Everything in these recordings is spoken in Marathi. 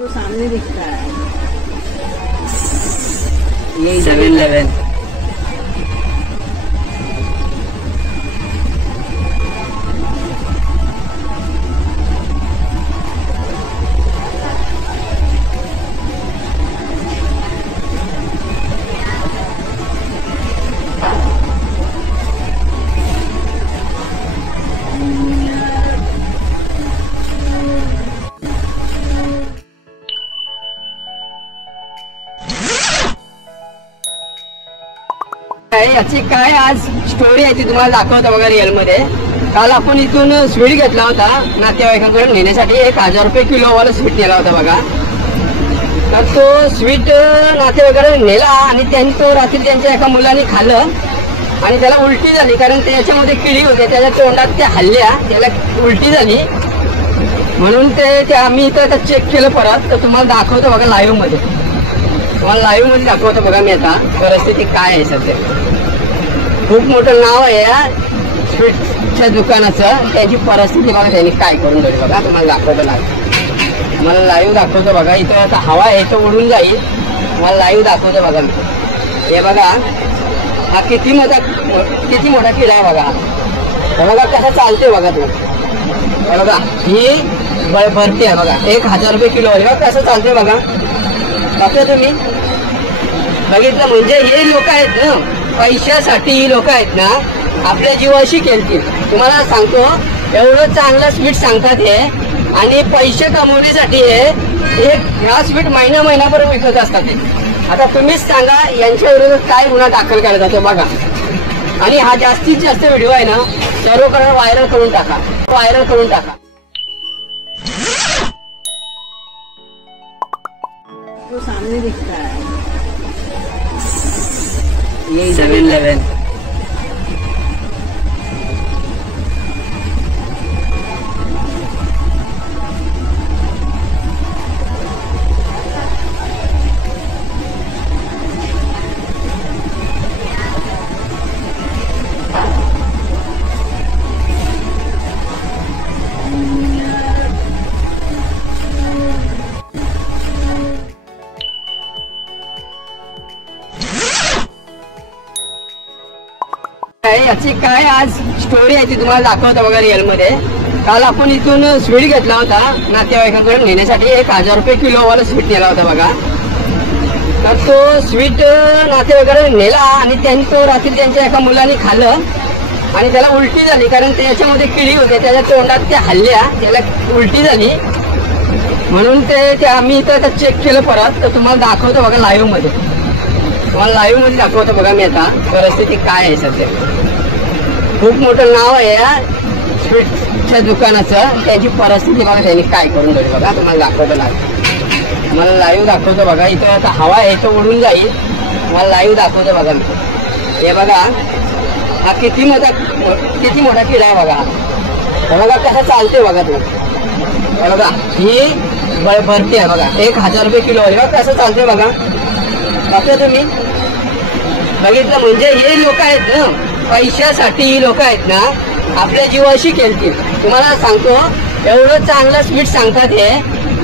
वो सामने दिखता है ये 7-Eleven। याची काय आज स्टोरी आहे ती तुम्हाला दाखवतो बघा रिअल मध्ये। काल आपण इथून स्वीट घेतला होता नातेवाईकांकडे नेण्यासाठी, 1000 रुपये किलोवाला स्वीट नेला होता बघा। तर तो स्वीट नातेवाईकांकडे नेला आणि त्यांनी तो रात्री त्यांच्या एका मुलाने खाल्लं आणि त्याला उलटी झाली, कारण त्याच्यामध्ये किडी होते, त्याच्या तोंडात त्या हल्ल्या, त्याला उलटी झाली। म्हणून ते आम्ही इथं चेक केलं परत, तर तुम्हाला दाखवतो बघा लाईव्ह मध्ये, तुम्हाला लाईव्ह मध्ये दाखवतो बघा मी आता परिस्थिती काय आहे सध्या। खूप मोठं नाव आहे या स्वीटच्या दुकानाचं, त्याची परिस्थिती बघा त्यांनी काय करून ठेवली बघा, तुम्हाला दाखवतो लाईव्ह, मला लाईव्ह दाखवतो बघा। इथं आता हवा आहे तो उडून जाईल, मला लाईव्ह दाखवतो बघा मी। हे बघा हा किती मोठा किडा आहे बघा, हे बघा कसा चालते बघा तो, हे बघा ही भरती आहे बघा, 1000 रुपये किलो आहे बघा, कसं चालते बघा। बघा तुम्ही बघितलं, म्हणजे हे लोक आहेत ना पैशासाठी, ही लोक आहेत ना आपल्या जीवाशी खेळतील। तुम्हाला सांगतो एवढं चांगलं स्वीट सांगतात हे, आणि पैसे कमवण्यासाठी हे ह्या स्वीट महिनाभर विकत असतात ते। आता तुम्हीच सांगा यांच्या विरोधात काय गुन्हा दाखल केला जातो बघा। आणि हा जास्तीत जास्त व्हिडिओ आहे ना सर्वकडे व्हायरल करून टाका। वो सामने दिखता है ये 7-Eleven। याची काय आज स्टोरी आहे ती तुम्हाला दाखवतो बघा रिअल मध्ये। काल आपण इथून स्वीट घेतला होता नातेवाईकांकडे नेण्यासाठी, 1000 रुपये किलोवाला स्वीट नेला होता बघा। तर तो स्वीट नातेवाईकांकडे नेला आणि त्यांनी तो रात्री त्यांच्या एका मुलाने खाल्लं आणि त्याला उलटी झाली, कारण त्याच्यामध्ये किडी होते, त्याच्या तोंडात त्या हल्ल्या, त्याला उलटी झाली। म्हणून ते आम्ही इथं चेक केलं परत, तर तुम्हाला दाखवतो बघा लाईव्ह मध्ये, तुम्हाला लाईव्ह मध्ये दाखवतो बघा मी आता परिस्थिती काय आहे सध्या। खूप मोठं नाव आहे या स्वीटच्या दुकानाचं, त्याची परिस्थिती बघा त्यांनी काय करून ठेवली बघा, तुम्हाला दाखवतो लाईव्ह, मला लाईव्ह दाखवतो बघा। इथं आता हवा आहे तो उडून जाईल, मला लाईव्ह दाखवतो बघा मी। हे बघा हा किती मोठा किडा आहे बघा, हे बघा कसा चालते बघा तो, हे बघा ही भरती आहे बघा, 1000 रुपये किलो आहे बघा, कसं चालते बघा। बघा तुम्ही बघितलं, म्हणजे हे लोक आहेत ना पैशासाठी, ही लोक आहेत ना आपल्या जीवाशी खेळतील। तुम्हाला सांगतो एवढं चांगलं स्वीट सांगतात हे,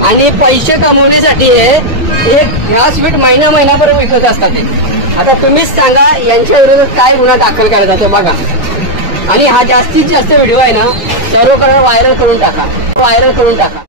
आणि पैसे कमवण्यासाठी हे ह्या स्वीट महिनाभर विकत असतात ते। आता तुम्हीच सांगा यांच्या विरोधात काय गुन्हा दाखल केला जातो बघा। आणि हा जास्तीत जास्त व्हिडिओ आहे ना सर्वकडे व्हायरल करून टाका।